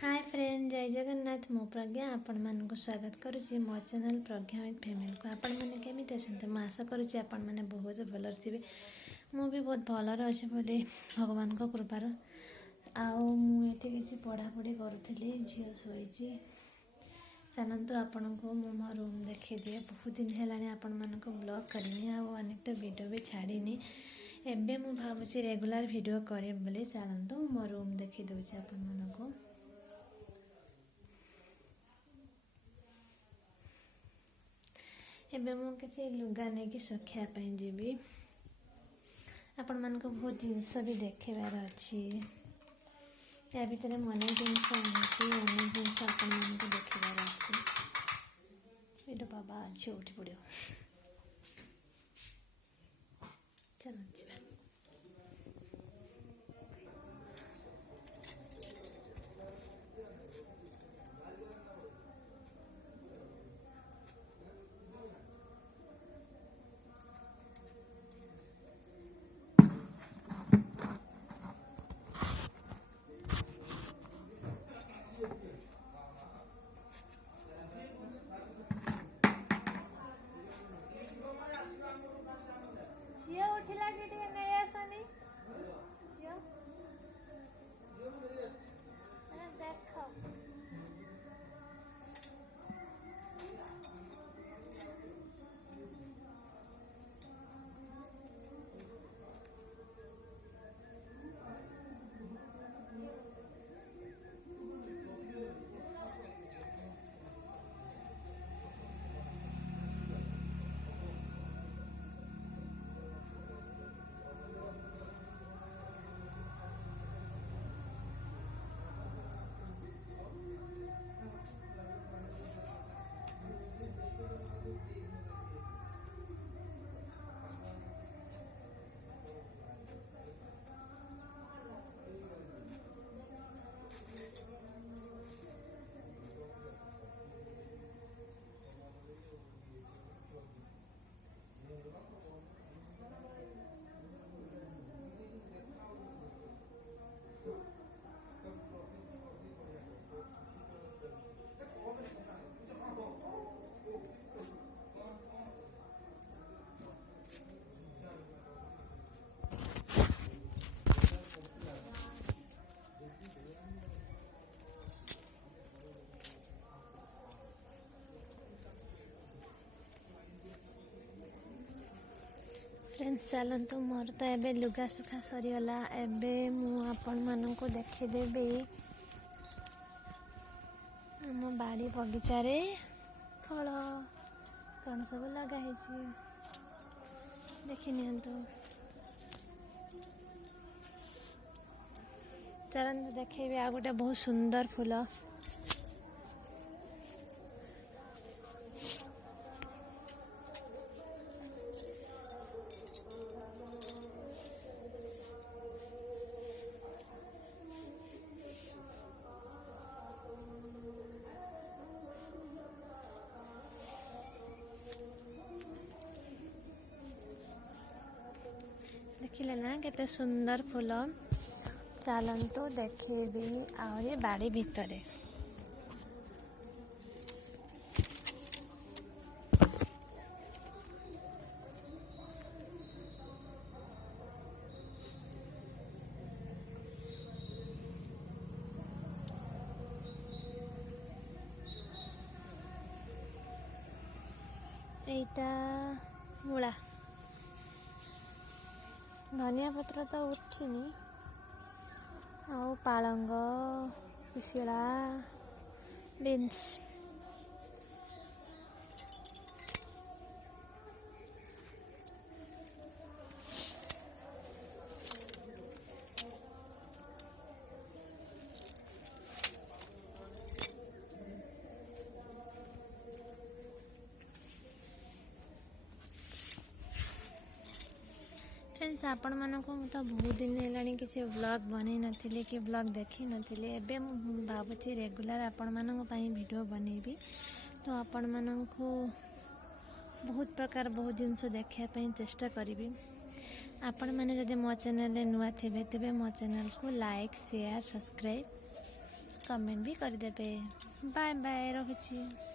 Hi friend, जय जगन्नाथ। मो प्रज्ञा आपण मानक स्वागत करुच्ची मो चैनल प्रज्ञा विथ फैमिली को। आपण मैंने केमिति अच्छे मैं आशा करुच्ची आपण मैंने बहुत भल थे। मु भी बहुत भलर अच्छे बोली भगवान को कृपार। आउे कि पढ़ापढ़ी करुली, झी शोची। चलतु आपण को मो रूम देखी दिए। बहुत दिन है आपण मानक ब्लॉग करनी अनेक वीडियो भी छाड़नी। एबे मु भावुची रेगुलर वीडियो करें बोली। चलतु मो रूम देखी दूचे आपण मानक। एबे मु किसी लुगा नहीं कि सुखापी जी। आपण मानक बहुत जिनस भी देखार अच्छी। या भितर मन जिनस अनेक जिनस आपण मानक देखार अच्छे। ये बाबा झी उठी पड़ो। चल फ्रेंड्स, चलतु मोर तो एबे लुगा सुखा सरीगला। एबे मु आपण मानक देखीदेवी आम बाड़ी बगीचार फल कौन सब लगाई देखी नियंतु। चलतु देखेबी आ गोटे बहुत सुंदर फूल। देखिले ना केते सुंदर फूल। चलतु देखेबी आहरी बाड़ी भितरे। एटा मूला। धनिया पत्र तो उठिनी। आउ पालंग, कुशिला, बीन्स। फ्रेंड्स, आपण मानक तो बहुत दिन है किसी ब्लॉग बन नी कि ब्लॉग देखी नी। एबे भावुची रेगुलर आपण मानक पई वीडियो बनैबी। तो आपण मानक बहुत प्रकार बहुत जिनस देखापी चेष्टा करी। आपण मैंने जब मो चैनल नुआ थे तेबे मो चैनल को लाइक शेयर सब्सक्राइब कमेंट भी करदे। Bye bye रखुची।